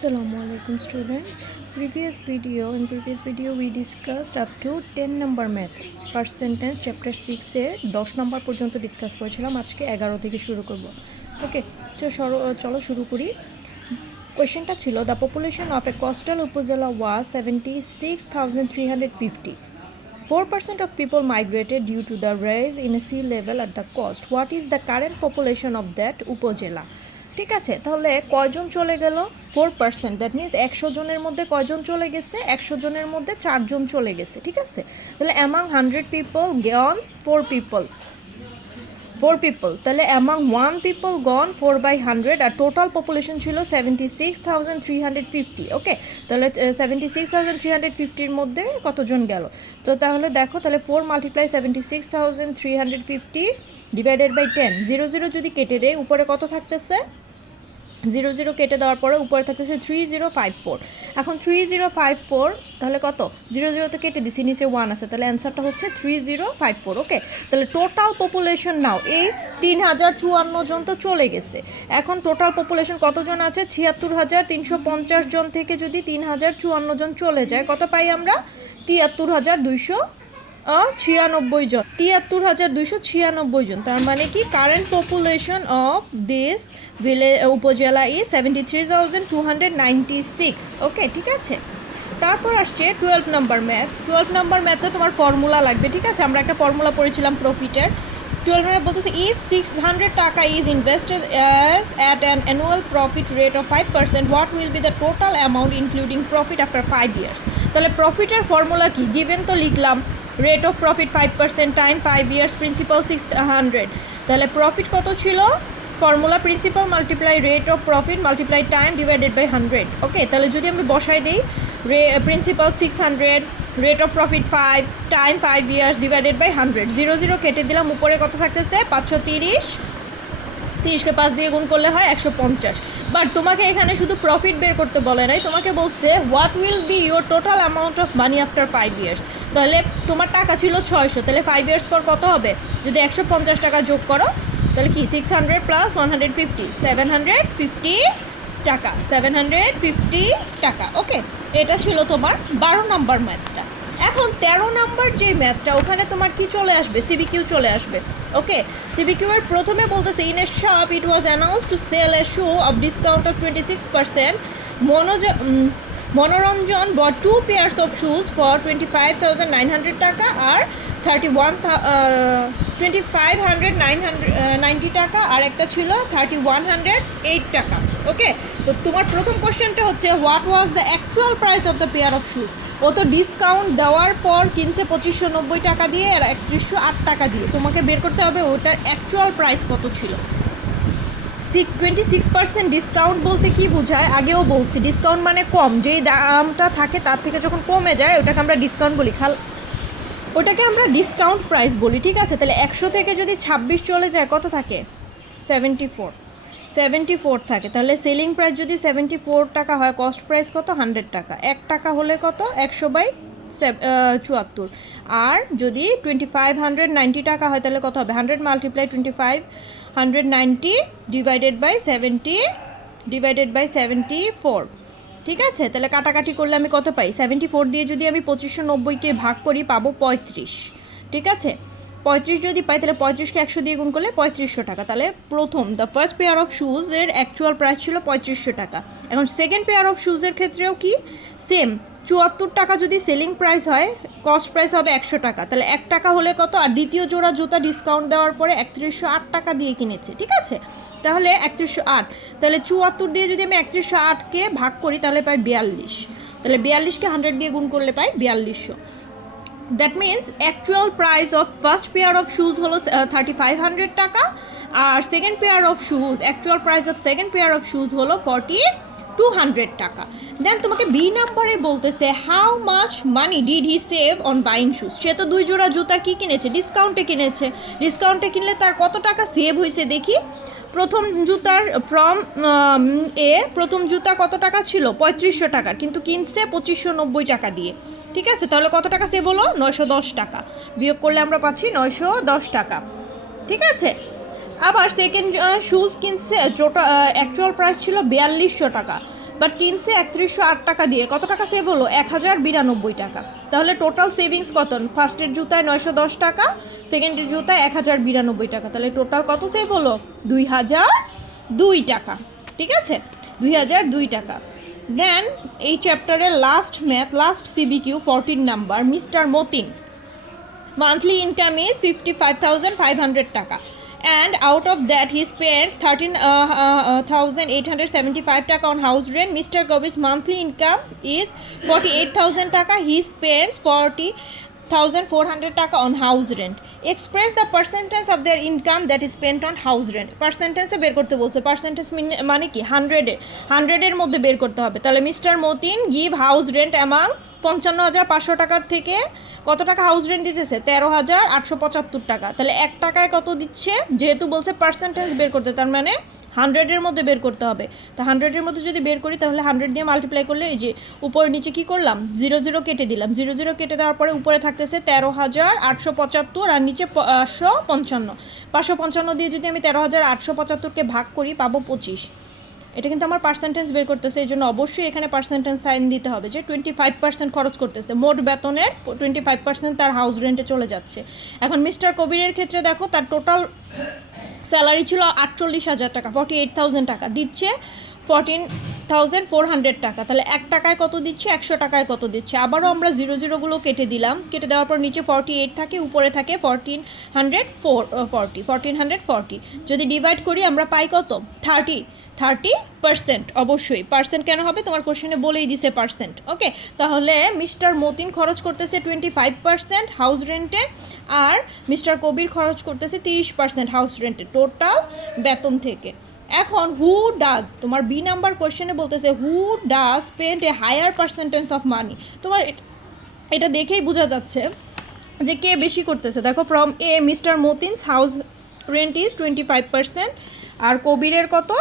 Assalamualaikum students. In previous video we discussed up to 10 number math first sentence chapter 6 এর 10 নম্বর পর্যন্ত discuss করেছিলাম। আজকে 11 থেকে শুরু করব। ওকে, তো চলো শুরু করি। কোশ্চেনটা ছিল the population of a coastal উপজেলা was 76,350. 4% of people migrated due to the rise in sea level at the coast. What is the current population of that উপজেলা? ঠিক আছে, তাহলে কয়জন চলে গেল? 4%, দ্যাট মিনস 100 জনের মধ্যে কয়জন চলে গেছে? 100 জনের মধ্যে 4 জন চলে গেছে। ঠিক আছে, তাহলে অ্যামাং 100 পিপল গন 4 পিপল, তাহলে অ্যামাং 1 পিপল গন 4/100, আর টোটাল পপুলেশন ছিল 76,350। ওকে, তাহলে 76,350-র মধ্যে কতজন গেল? তো তাহলে দেখো, তাহলে 4 × 76,350 ডিভাইডেড বাই 10, 0 যদি কেটে দেয় উপরে কত থাকতেছে? 0 কেটে দেওয়ার পরে উপরে থাকতেছে 3054। এখন 3054 তাহলে কত? 0 তো কেটে দিছি, নিচে 1 আছে, তাহলে অ্যান্সারটা হচ্ছে 3054। ওকে, তাহলে টোটাল পপুলেশন নাও এই 3054 জন তো চলে গেছে। এখন টোটাল পপুলেশন কতজন আছে? 76,350 জন থেকে যদি 3054 জন চলে যায়, কত পাই আমরা? 73,296 জন। 73,296 জন, তার মানে কি কারেন্ট পপুলেশন অফ দিস উপজেলা ইজ 73,296। ওকে, ঠিক আছে। তারপর আসছে 12 নাম্বার ম্যাথ। 12 নাম্বার ম্যাথে তোমার ফর্মুলা লাগবে। ঠিক আছে, আমরা একটা ফর্মুলা পড়েছিলাম প্রফিটের। 12 নম্বর বলতেছে ইফ 600 টাকা is invested at an annual profit rate of 5%, what will be the total amount including profit after 5 years? তাহলে প্রফিটের ফর্মুলা কি? গিভেন তো লিখলাম, rate of profit 5% time 5 years, principal 600। তাহলে প্রফিট কত ছিল? Formula principal multiply rate of profit multiply time divided by 100। Okay, তাহলে যদি আমি বসাই দিই, principal 600, rate of profit 5, time 5 years divided by 100, 0 কেটে দিলাম, উপরে কত থাকতেছে? 530, 30কে 5 দিয়ে গুণ করলে হয় 150। বাট তোমাকে এখানে শুধু প্রফিট বের করতে বলে নাই, তোমাকে বলছে what will B your total amount of money after 5 years. তাহলে তোমার টাকা ছিল 600, তাহলে 5 ইয়ার্স পর কত হবে? যদি 150 টাকা যোগ করো, তাহলে কি 600 প্লাস 150, 750 টাকা, 750 টাকা। ওকে, এটা ছিল তোমার 12 নম্বর ম্যাথটা। এখন 13 নম্বর যে ম্যাথটা, ওখানে তোমার কি চলে আসবে? সিবিকিউ চলে আসবে। ওকে, সিবিকিউ এর প্রথমে বলতেছে in a shop it was announced to sell a shoe of discount of 26%, Monoranjan bought 2 pairs of shoes for 25,900 টাকা আর 25,990 টাকা, আর একটা ছিল 3,108 টাকা। ওকে, তো তোমার প্রথম কোশ্চেনটা হচ্ছে what was the actual price of the pair of shoes? ও তো ডিসকাউন্ট দেওয়ার পর কিনছে 2590 টাকা দিয়ে আর 3108 টাকা দিয়ে। তোমাকে বের করতে হবে ওটার অ্যাকচুয়াল প্রাইস কত ছিল। 26% ডিসকাউন্ট বলতে কি বোঝায়? আগেও বলছি, ডিসকাউন্ট মানে কম, যেই দামটা থাকে তার থেকে যখন কমে যায় ওটাকে আমরা ডিসকাউন্ট বলি, ওটাকে আমরা ডিসকাউন্ট প্রাইস বলি। ঠিক আছে, তাহলে 100 থেকে যদি 26 চলে যায় কত থাকে? 74 থাকে। তাহলে সেলিং প্রাইস যদি 74 টাকা হয়, কস্ট প্রাইস কত? 100 টাকা। 1 টাকা হলে কত? 100/74। আর যদি 2590 টাকা হয় তাহলে কত হবে? 100 মাল্টিপ্লাই 2590 ডিভাইডেড বাই 74। ঠিক আছে, তাহলে কাটাকাটি করলে আমি কত পাই? 74 দিয়ে যদি আমি 2590-কে ভাগ করি পাবো 35। ঠিক আছে, 35 যদি পাই তাহলে 35কে 100 দিয়ে গুণ করলে 3500 টাকা। তাহলে প্রথম দ্য ফার্স্ট পেয়ার অফ শুজের অ্যাকচুয়াল প্রাইস ছিল 3500 টাকা। এখন সেকেন্ড পেয়ার অফ শুজের ক্ষেত্রেও কি সেম, 74 টাকা যদি সেলিং প্রাইস হয়, কস্ট প্রাইস হবে 100 টাকা। তাহলে 1 টাকা হলে কত? আর দ্বিতীয় জোড়া জুতা ডিসকাউন্ট দেওয়ার পরে 3108 টাকা দিয়ে কিনেছে। ঠিক আছে, তাহলে 3108, তাহলে 74 দিয়ে যদি আমি 3108-কে ভাগ করি তাহলে পাই 42। তাহলে 42কে 100 দিয়ে গুণ করলে পাই 4200। That means actual price of first pair of shoes হলো 3500 টাকা, আর second pair of shoes, actual price of second pair of shoes হলো 4200 টাকা। দেন তোমাকে বি নাম্বারে বলতেছে how much money did he save on buying shoes? সে তো 2 জোড়া জুতা কি কিনেছে? ডিসকাউন্টে কিনেছে। ডিসকাউন্টে কিনলে তার কত টাকা সেভ হয়েছে দেখি। প্রথম জুতার প্রথম জুতা কত টাকা ছিল? 3500 টাকার, কিন্তু কিনছে 2590 টাকা দিয়ে। ঠিক আছে, তাহলে কত টাকা সেভ হলো? 910 টাকা। বিয়োগ করলে আমরা পাচ্ছি 910 টাকা। ঠিক আছে, আবার সেকেন্ড শুজ কিনছে, অ্যাকচুয়াল প্রাইস ছিল 4200 টাকা, বাট কিনছে 3108 টাকা দিয়ে, কত টাকা সেভ হলো? 1092 টাকা। তাহলে টোটাল সেভিংস কত? ফার্স্টের জুতায় 910 টাকা, সেকেন্ডের জুতায় 1092 টাকা, তাহলে টোটাল কত সেভ হলো? 2002 টাকা। ঠিক আছে, 2002 টাকা। দেন এই চ্যাপ্টারের last math, last CBQ 14 number, Mister Matin monthly income is 55,500 taka, and out of that he spends 13,875 taka on house rent. Mr. Kobir's monthly income is 48,000 taka, he spends 40,400 taka on house rent. Express the percentage of their income that is spent on house rent. পার্সেন্টেজে বের করতে বলছে, percentage মানে কি 100-এর মধ্যে বের করতে হবে। তাহলে mister Matin give house rent among 55,500 টাকার থেকে কত টাকা হাউস রেন্ট দিতেছে? 13,875 টাকা। তাহলে 1 টাকায় কত দিচ্ছে? যেহেতু বলছে পার্সেন্টেজ বের করতে, তার মানে 100-এর মধ্যে বের করতে হবে। তো 100-এর মধ্যে যদি বের করি তাহলে 100 দিয়ে মাল্টিপ্লাই করলে এই যে উপরে নিচে কি করলাম? 0 কেটে দিলাম। 0 কেটে দেওয়ার পরে উপরে থাকতেছে 13,875 আর নিচে 555। 555 দিয়ে যদি আমি 13,875কে ভাগ করি পাবো 25। এটা কিন্তু আমার পার্সেন্টেজ বের করতেছে, এই জন্য অবশ্যই এখানে পার্সেন্টেজ সাইন দিতে হবে যে 25% খরচ করতেছে, মোট বেতনের 25% তার হাউস রেন্টে চলে যাচ্ছে। এখন মিস্টার কবিরের ক্ষেত্রে দেখো, তার টোটাল স্যালারি ছিল 48,000 টাকা, 48,000 টাকা, দিচ্ছে 14,400 টাকা। তাহলে 1 টাকায় কত দিচ্ছে? 100 টাকায় কত দিচ্ছে? আবারও আমরা 0 কেটে দিলাম। কেটে দেওয়ার পর নিচে 48 থাকে, উপরে থাকে 1440। যদি ডিভাইড করি আমরা পাই কত? 30%। অবশ্যই পার্সেন্ট কেন হবে? তোমার কোশ্চেনে বলেই দিছে পার্সেন্ট। ওকে, তাহলে মিস্টার মতিন খরচ করতেছে 25% হাউস রেন্টে, আর মিস্টার কবির খরচ করতেছে 30% হাউস রেন্টে টোটাল বেতন থেকে। এখন হু ডাজ, তোমার বি নাম্বার কোশ্চেনে বলতেছে who does spend a higher percentage of money. তোমার এটা দেখেই বোঝা যাচ্ছে যে কে বেশি করতেছে। দেখো, from a Mister Matin's house rent is 25%, আর কবিরের কত?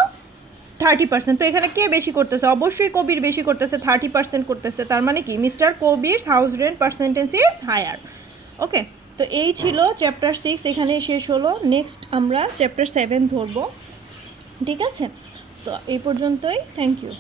30%। তো এখানে কে বেশি করতেছে? অবশ্যই কবির বেশি করতেছে, 30% করতেছে। তার মানে কি Mister Kabir house rent percentage is higher. Okay, তো এই ছিল চ্যাপ্টার 6, এখানে শেষ হলো। নেক্সট আমরা চ্যাপ্টার 7 ধরবো। ঠিক আছে, তো এই পর্যন্তই। Thank you.